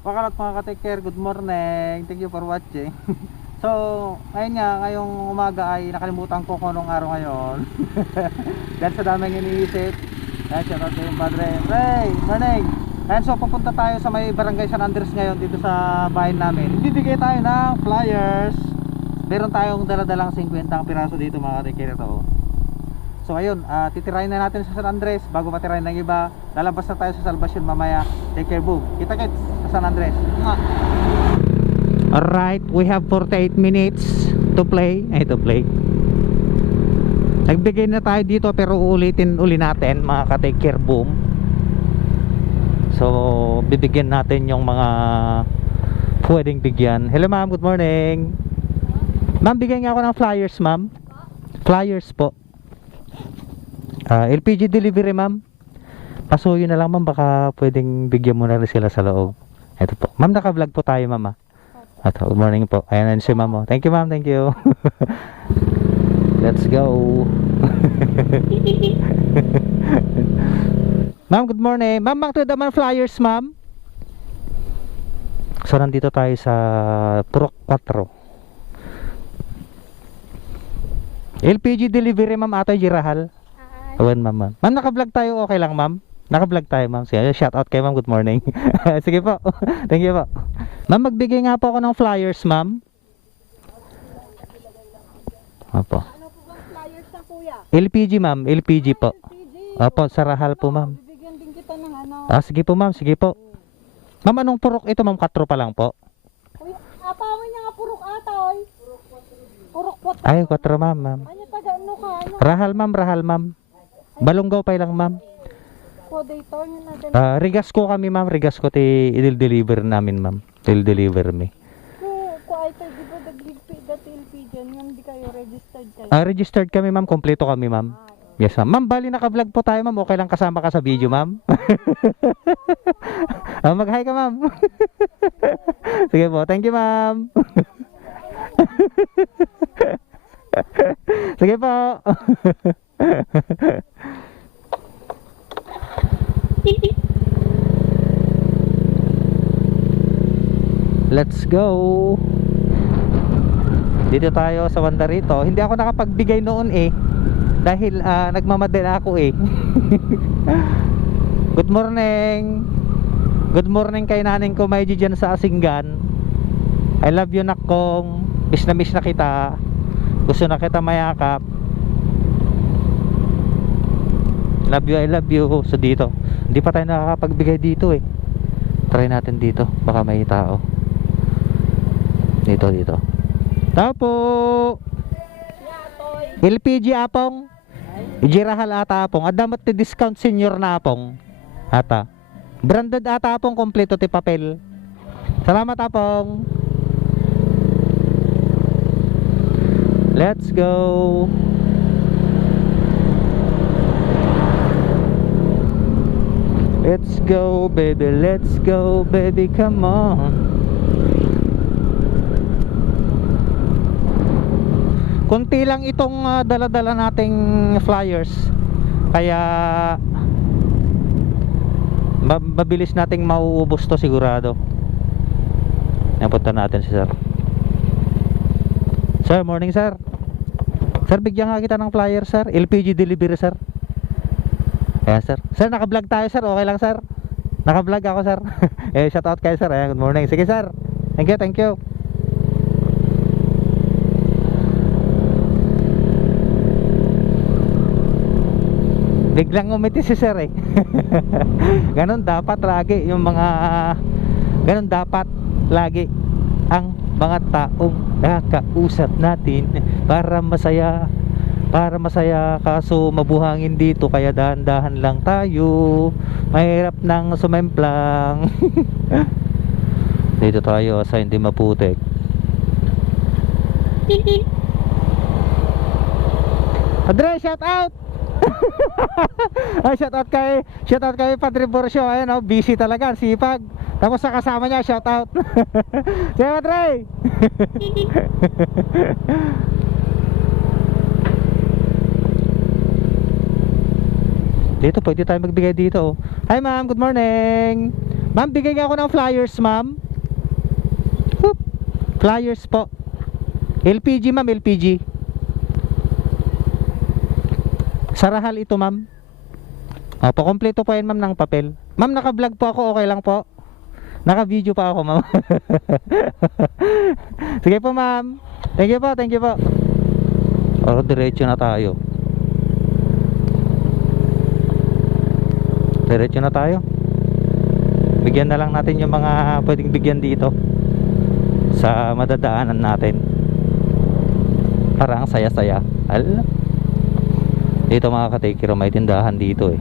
Pakalat mga ka-take care, good morning. Thank you for watching. So, ayun nga, ngayong umaga ay nakalimutan ko kung anong araw ngayon. Dahil sa daming iniisip. Ayan, shout out yung padre. Hey, morning. Ayan, so pupunta tayo sa may barangay San Andres ngayon dito sa bahay namin. Bibigay tayo ng flyers. Meron tayong daladalang 50 piraso dito mga ka-take care ito. So ayun, titirahin na natin sa San Andres. Bago patirahin ng iba, lalabas na tayo sa Salvacion mamaya. Take care, boo. Kita-kits sa San Andres. Alright, we have 48 minutes to play. Nagbigay na tayo dito pero uulitin uli natin mga ka-take care, boom. So bibigyan natin yung mga pwedeng bigyan. Hello ma'am, good morning. Ma'am, bigyan nga ako ng flyers ma'am. Flyers po. LPG delivery ma'am. Pasuyo na lang ma'am, baka pwedeng bigyan mo na rin sila sa loob. Ito po ma'am, naka-vlog po tayo ma'am. Ito, good morning po. Ayan si ma'am. Thank you ma'am, thank you. Let's go. Ma'am, good morning. Ma'am, back to the man flyers ma'am. So nandito tayo sa Purok 4. LPG delivery ma'am, Ate Girahal. Awan ma'am. Ma'am, naka-vlog tayo, okay lang ma'am? Naka-vlog tayo ma'am. Sige, shout out kay ma'am, good morning. Sige po. Thank you po. Ma'am, magbigay nga po ako ng flyers ma'am. Opo. Ano po bang flyers na kuya? LPG ma'am, LPG po. LPG. Opo, sa Rahal po ma'am. Bibigyan din kita ng ano. Sige po ma'am, sige po. Ma'am, anong purok ito ma'am? 4 pa lang po. Kuya, apawin niya nga purok ata oy. Purok 4. Ay, 4 ma'am. Ano taga ano ka? Ano? Rahal ma'am. Balonggaw pa lang ma'am. Po dayton yun na din. Rigas ko kami ma'am, rigas ko i-deliver namin ma'am. I-deliver me. Ko ay tayo di ba dagligpi dati LPG yan di kayo registered kayo. Registered kami ma'am, kompleto kami ma'am. Yes ma'am. Ma'am, bali naka-vlog po tayo ma'am. Okay lang kasama ka sa video ma'am. Mag-hi ka ma'am. Sige po, thank you ma'am. Sige po. Let's go. Dito tayo sa banda rito. Hindi ako nakapagbigay noon dahil nagmamadala ako Good morning. Good morning kay naning ko may dyan sa Asinggan. I love you nakong. Miss na kita. Gusto na kita mayakap. Love you, I love you. So dito, hindi pa tayo nakakapagbigay dito Try natin dito, baka may tao. Dito. Tao po. LPG apong. Girahal ata apong. Adamat ti discount senior na apong. Ata. Branded ata apong, kompleto ti papel. Salamat apong. Let's go. Let's go baby, come on. Kunti lang itong dala-dala nating flyers. Kaya mabilis nating mauubos to sigurado. Napunta natin si sir. Sir, morning sir. Sir, bigyan nga kita ng flyer sir. LPG delivery sir. Ayan sir. Sir, naka-vlog tayo sir. Okay lang sir. Naka-vlog ako sir. Shout out kayo sir. Ayan, good morning. Sige sir. Thank you. Biglang umiti si sir Ganon dapat lagi yung mga ganon dapat lagi ang mga taong nakakausap natin para masaya. Kaso mabuhangin dito, kaya dahan-dahan lang tayo. Mahirap nang sumemplang. Dito tayo sa hindi maputik. Andre, shout out. Shout out kay Padre Borcio. Ayan busy talaga, sipag. Tapos sa kasama niya, shout out. Sige Padre. Dito pwede tayo magbigay dito. Hi ma'am, good morning. Ma'am, bigay nga ako ng flyers, ma'am. Whoop. Flyers po. LPG, ma'am, LPG. Sarahal ito, ma'am. Opo, kompleto po yan, ma'am, ng papel. Ma'am, naka-vlog po ako, okay lang po. Naka-video pa ako, ma'am. Sige po, ma'am. Thank you po, thank you po. O, diretso na tayo. Diretso na tayo. Bigyan na lang natin yung mga pwedeng bigyan dito sa madadaanan natin. Parang saya-saya. Alam. Dito mga ka-take, may tindahan dito eh.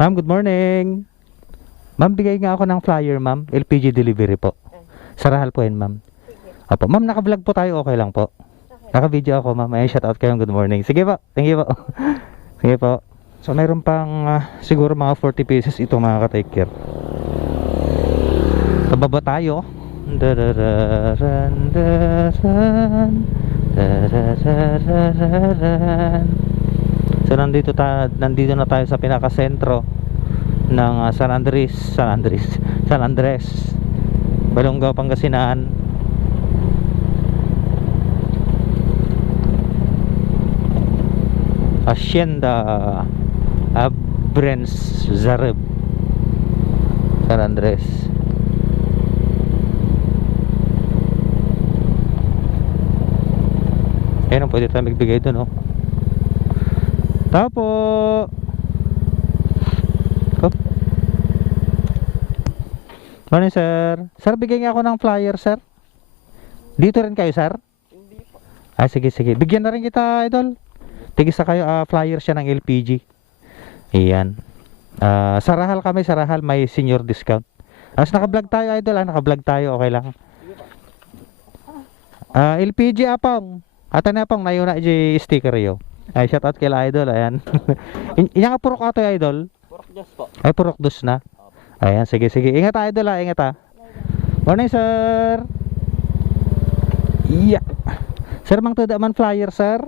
Ma'am, good morning. Ma'am, bigay nga ako ng flyer, ma'am. LPG delivery po. Sarahal po yan, ma'am. Opo, ma'am, naka-vlog po tayo, okay lang po. Naka-video ako, ma'am. Ay, shout out kayo, good morning. Sige po, thank you po. Sige po. So, mayroon pang siguro mga 40 pieces ito mga ka-take. Tababa tayo. So nandito na tayo sa pinaka-sentro ng San Andres, Balongaw, Pangasinan. Hacienda Abrens Zareb, San Andres. Ayun, pwede tayo magbigay doon, oh. Tapo. Oh. Morning, sir. Sir, bigyan nga ako ng flyer, sir. Dito rin kayo, sir? Hindi po. Ah, sige, sige. Bigyan na rin kita, idol. Tigisa kayo, flyer siya ng LPG. Iyan. Sarahal kami, sarahal. May senior discount. As naka-vlog tayo, idol. Naka-vlog tayo, okay lang. LPG apong. Ata na pang nayo na sticker yo. Ay, shout out kay idol, ayan. Inya nga purok ato idol. Purok dos po. Ay, purok dos na. Ayan, sige, sige. Ingat idol, ingat. Morning, sir. Yeah. Sir, mang tada man flyer, sir.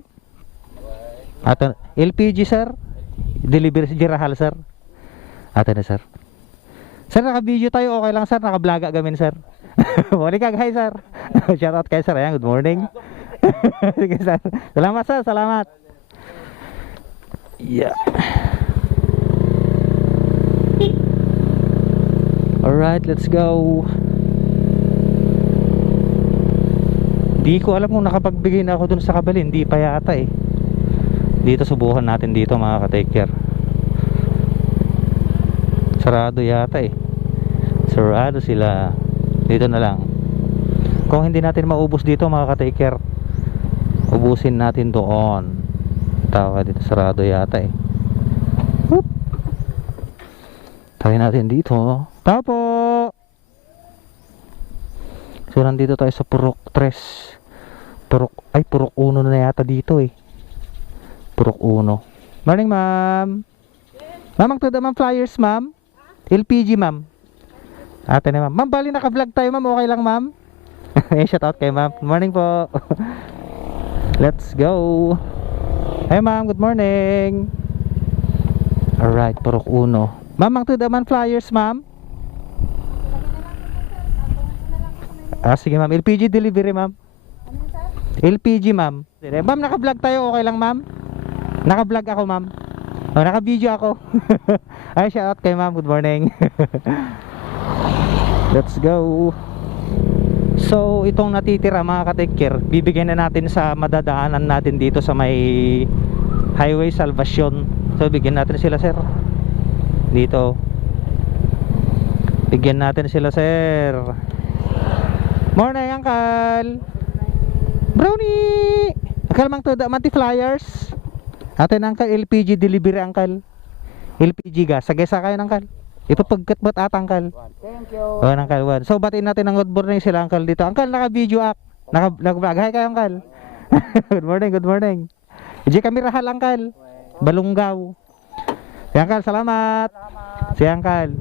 Ato, LPG, sir. Delivery si Jirahal, sir. Ato na, sir. Sir, naka-video tayo, okay lang, sir. Naka-vloga gamin, sir. Morning kag, hi, sir. Shout out kay sir, ayan. Good morning. Sige, sir. Salamat, sir. Salamat. Yeah. Alright, let's go. Di ko alam kung nakapagbigay na ako dun sa kabali. Hindi pa yata eh. Dito subukan natin dito mga ka-take care. Sarado yata eh. Sarado sila. Dito na lang. Kung hindi natin maubos dito mga ka-take care, ubusin natin doon. Tawa dito, sarado yata eh. Whoop. Tawin natin dito. Tapo. So nandito tayo sa Purok 3. Purok 1 na yata dito eh. Purok 1. Morning, ma'am. Ma'am, ang tada ma'am flyers, ma'am. LPG, ma'am. Ate na, ma'am. Ma'am, bali naka-vlog tayo, ma'am. Okay lang, ma'am. Shout out kay ma'am. Good morning po. Let's go. Hey ma'am, good morning. Alright, Purok 1. Ma'am, ang tada man flyers, ma'am. Sige ma'am, LPG delivery, ma'am. LPG, ma'am. Ma'am, naka-vlog tayo, okay lang, ma'am? Naka-vlog ako, ma'am. Oh, naka-video ako. Ay, shout out kay ma'am, good morning. Let's go. So, itong natitira mga ka-take care, bibigyan na natin sa madadaanan natin dito sa may Highway Salvacion. So, bigyan natin sila, sir. Dito. Bigyan natin sila, sir. Morning, uncle. Brownie. Uncle, mang tuda, manti flyers. Atin, uncle, LPG delivery, uncle. LPG gas. Sagesa kayo, uncle. Ipapagkat ba't at, uncle? Thank you. Oh, uncle, one. So, batiin natin ang good morning sila, uncle, dito. Uncle, naka-video act. Naka-vlog. Hi kayo, uncle. Good morning, good morning. Iji kami rahal, uncle. Balunggaw. Si uncle, salamat. Si uncle.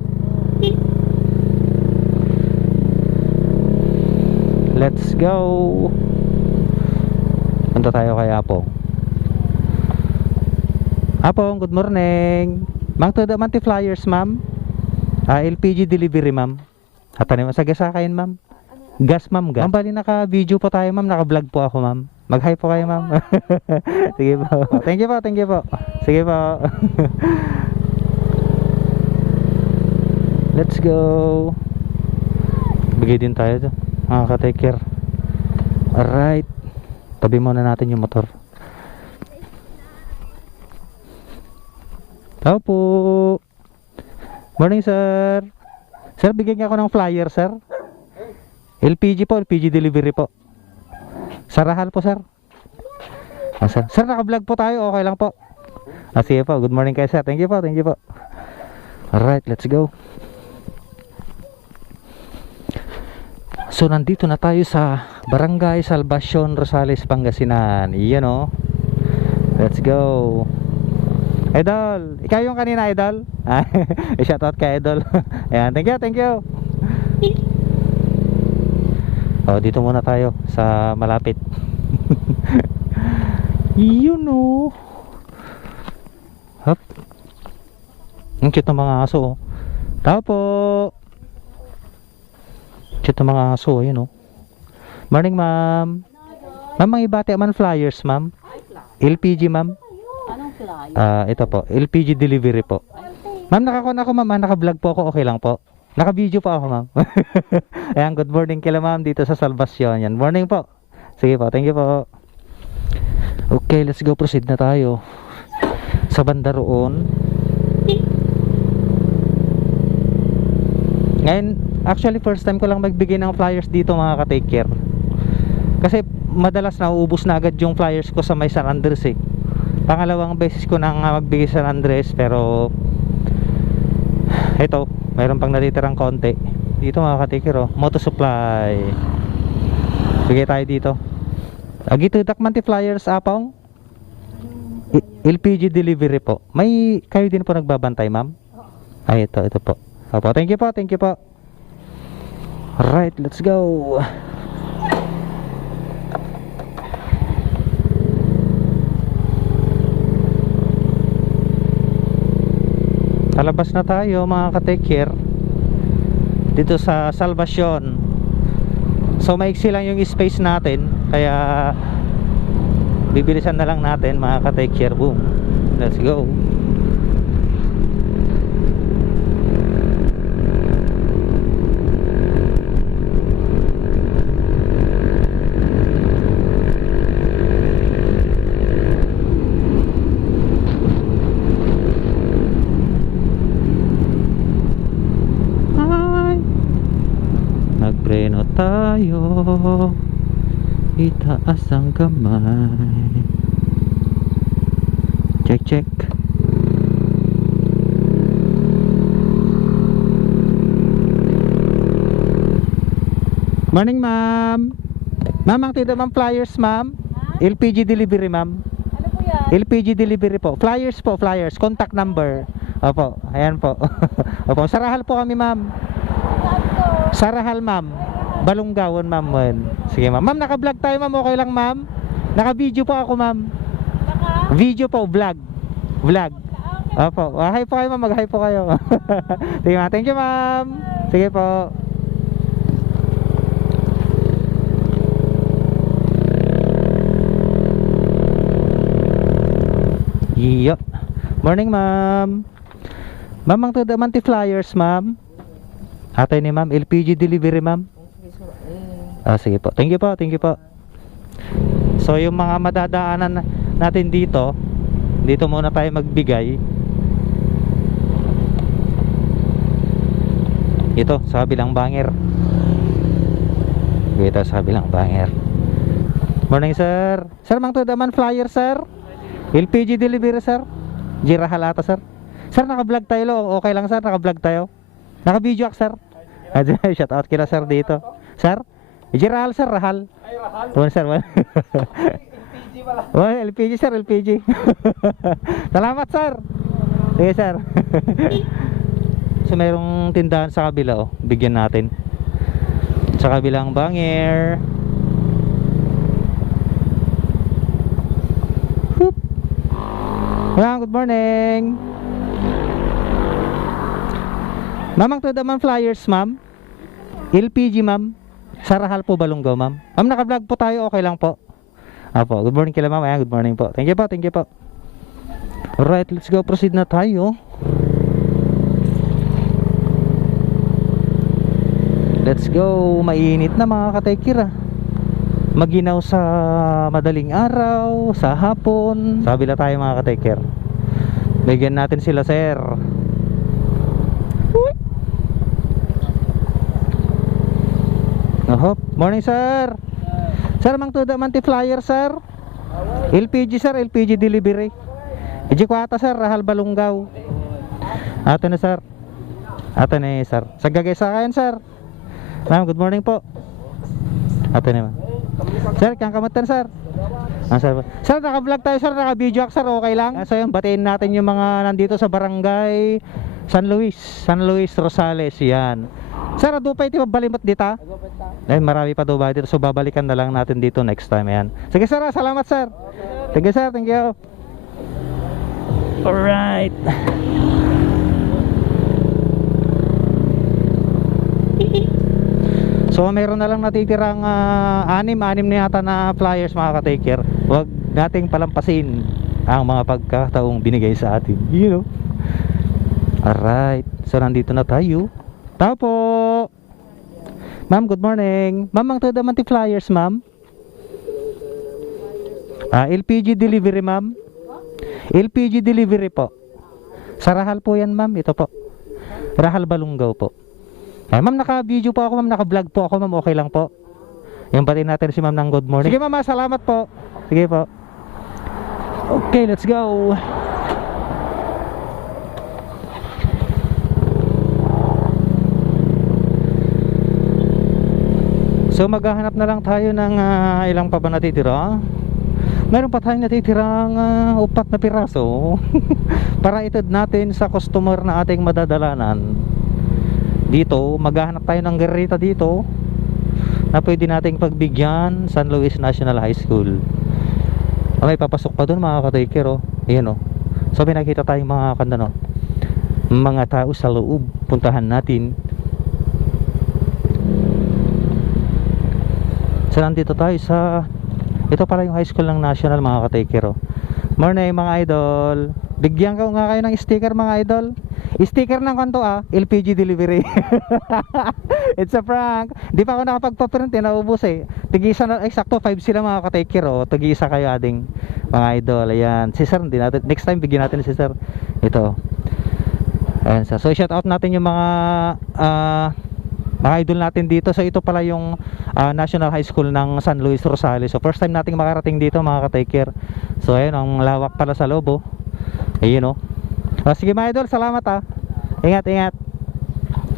Let's go. Punta tayo kay Apong. Apong, good morning. Mang tuda manti flyers, ma'am. LPG delivery, ma'am. At ano, sa gasakayan, ma'am. Gas, ma'am, gas. Ma'am, bali naka-video po tayo, ma'am. Naka-vlog po ako, ma'am. Mag-hi po kayo, ma'am. Sige po. Thank you po, thank you po. Sige po. Let's go. Bigay din tayo to. Mga ka-take care. Alright. Tabi muna natin yung motor. Tao po. Morning, sir. Sir, bigyan niya ako ng flyer, sir. LPG po, LPG delivery po. Sarahal po, sir. Sir, naka-vlog po tayo. Okay lang po. Sige po. Good morning kayo, sir. Thank you po, thank you po. Alright, let's go. So, nandito na tayo sa Barangay Salvacion, Rosales, Pangasinan. Iyan o. Let's go. Idol, ikaw yung kanina, Idol. Shoutout kay Idol. Ayan, thank you, thank you. Dito muna tayo sa malapit. Yun o. Hop. Ang cute ng mga aso o. Tao po. Cute ng mga aso, yun o. Morning, ma'am. Ma'am, mga ibate man flyers, ma'am. LPG, ma'am. Anong flyer? Ito po, LPG delivery po. Ma'am, naka-con ako, ma'am. Naka-vlog po ako, okay lang po. Naka-video po ako, ma'am. Ayan, good morning kila ma'am dito sa Salvacion. Yan, morning po. Sige po, thank you po. Okay, let's go, proceed na tayo sa banda roon. Ngayon, actually first time ko lang magbigay ng flyers dito, mga ka-take care. Kasi madalas nauubos na agad yung flyers ko sa may San Andres eh. Pangalawang beses ko nang magbigay sa San Andres, pero ito, mayroon pang natitirang konti. Dito, mga ka-take care, Moto Supply. Bigay tayo dito. Agito Dakmanti flyers, apong LPG delivery po. May kayo din po nagbabantay, ma'am? Ay, ito po. Opo, thank you po, thank you po. Alright, let's go. Talabas na tayo, mga ka-take care, dito sa Salvacion. So maiksi lang yung space natin, kaya bibilisan na lang natin, mga ka-take care. Boom, let's go. Preno tayo, itaas ang kamay. Check, check. Morning, ma'am. Ma'am, ang tida ma'am flyers, ma'am. LPG delivery, ma'am. Ano po yan? LPG delivery po. Flyers po, flyers. Contact number. Opo, ayan po. Opo, Sarahal po kami, ma'am. Saan to? Sarahal, ma'am. Balunggawon, ma'am. Sige, ma'am. Ma'am, naka-vlog tayo, ma'am. Okay lang, ma'am. Naka-video po ako, ma'am. Video po, vlog. Vlog. Opo. Hi po kayo, ma'am. Mag-hi po kayo. Sige, ma'am. Thank you, ma'am. Sige po. Iyo. Morning, ma'am. Ma'am, ang Manti flyers, ma'am. Atay ni ma'am, LPG delivery, ma'am. Sige po. Thank you po, thank you po. So yung mga madadaanan natin dito, dito muna tayo magbigay. Ito sa kabilang banger. Ito sa kabilang banger. Morning, sir. Sir, mang man flyer, sir. LPG delivery, sir. Jirahalata, sir. Sir, naka-vlog tayo lo. Okay lang, sir, naka-vlog tayo. Naka-video, sir. Shout out kila sir dito. Sir, Jirahal, sir, Rahal. Ay, Rahal. Tuwan, sir. LPG pala. Oh, LPG, sir, LPG. Salamat, sir. Sige, sir. So, mayroong tindahan sa kabila, oh. Bigyan natin. Sa kabilang banger. Whoop. Good morning. Mamang to the man flyers, ma'am. LPG, ma'am. Sa Rahal po, Balungaw, ma'am. Ma'am, naka-vlog po tayo, okay lang po. Apo, good morning kila ma'am. Ayan, good morning po. Thank you po, thank you po. Alright, let's go. Proceed na tayo. Let's go. Mainit na mga katekira. Maginaw sa madaling araw, sa hapon. Sabi na tayo mga katekir. Bigyan natin sila, sir. Hop. Morning, sir. Sir, mang to the manti flyer, sir. LPG, sir. LPG delivery. Ijikwata, sir. Rahal Balungaw. Ato na, sir. Ato na, sir. Sagagaysa kayan, sir. Ma'am, good morning po. Ato na, ma'am. Sir, kang kamatan, sir. Sir, sir, naka-vlog tayo, sir. Naka-video ako, sir. Okay lang. So, yun, batiin natin yung mga nandito sa barangay San Luis Rosales. Yan. Sir, adupay iti mabalimot dito. Eh, marami pa daw ba dito. So, babalikan na lang natin dito next time. Yan. Sige, sir. Salamat, sir. Thank you, sir. Thank you. Alright. So meron na lang natitirang anim na yata na flyers mga ka-taker. Huwag nating palampasin ang mga pagkataong binigay sa atin, you know. Alright, so nandito na tayo. Tao po. Ma'am, good morning. Ma'am, ang to the manti flyers, ma'am. LPG delivery, ma'am. LPG delivery po. Sa Rahal po yan, ma'am. Ito po, Rahal Balungaw po. Ay, ma'am, naka-video po ako, ma'am, naka-vlog po ako, ma'am, okay lang po. Yung batiin natin si ma'am ng good morning. Sige, ma'am, salamat po. Sige po. Okay, let's go. So, maghahanap na lang tayo ng ilang pa ba natitira. Meron pa tayong natitirang 4 na piraso para itad natin sa customer na ating madadalanan. Dito, maghahanap tayo ng garita dito na pwede nating pagbigyan. San Luis National High School. Okay, papasok pa dun mga ka-taker, oh. Ayan, oh. So may nakita tayong mga kanda, no? Mga tao sa loob. Puntahan natin. So nandito tayo sa, ito pala yung high school ng National mga ka-taker, oh. Morning mga idol. Bigyan ko nga kayo ng sticker mga idol. Sticker ng kanto LPG delivery. It's a prank. Di pa ako nakapagpaprint, naubos eh. Tigisa na, sakto 5 sila mga ka-taker, oh. Tigisa kayo ading mga idol. Ayan, si sir, hindi natin, next time bigyan natin si sir. Ito. Ayan, so shout out natin yung mga idol natin dito. So ito pala yung National High School ng San Luis Rosales. So first time nating makarating dito mga ka-taker. So ayun, ang lawak pala sa loob, oh. Ayun, oh. Sige mga idol, salamat ah. Ingat, ingat.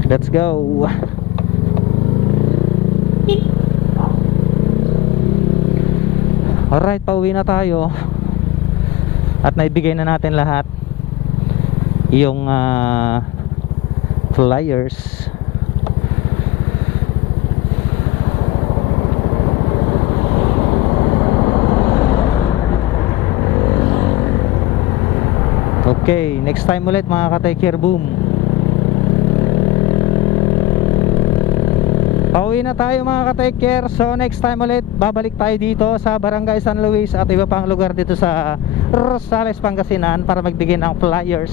Let's go. Alright, pauwi na tayo. At naibigay na natin lahat yung flyers. Okay, next time ulit mga ka-taker, boom. Pauwi na tayo mga ka-taker. So next time ulit, babalik tayo dito sa Barangay San Luis at iba pang lugar dito sa Rosales, Pangasinan para magbigay ng flyers.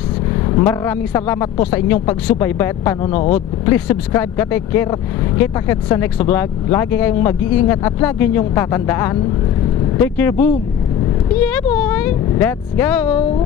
Maraming salamat po sa inyong pagsubaybay at panonood. Please subscribe ka-taker. Kita-kits sa next vlog. Lagi kayong mag-iingat at lagi nyong tatandaan. Take care, boom. Yeah boy, let's go.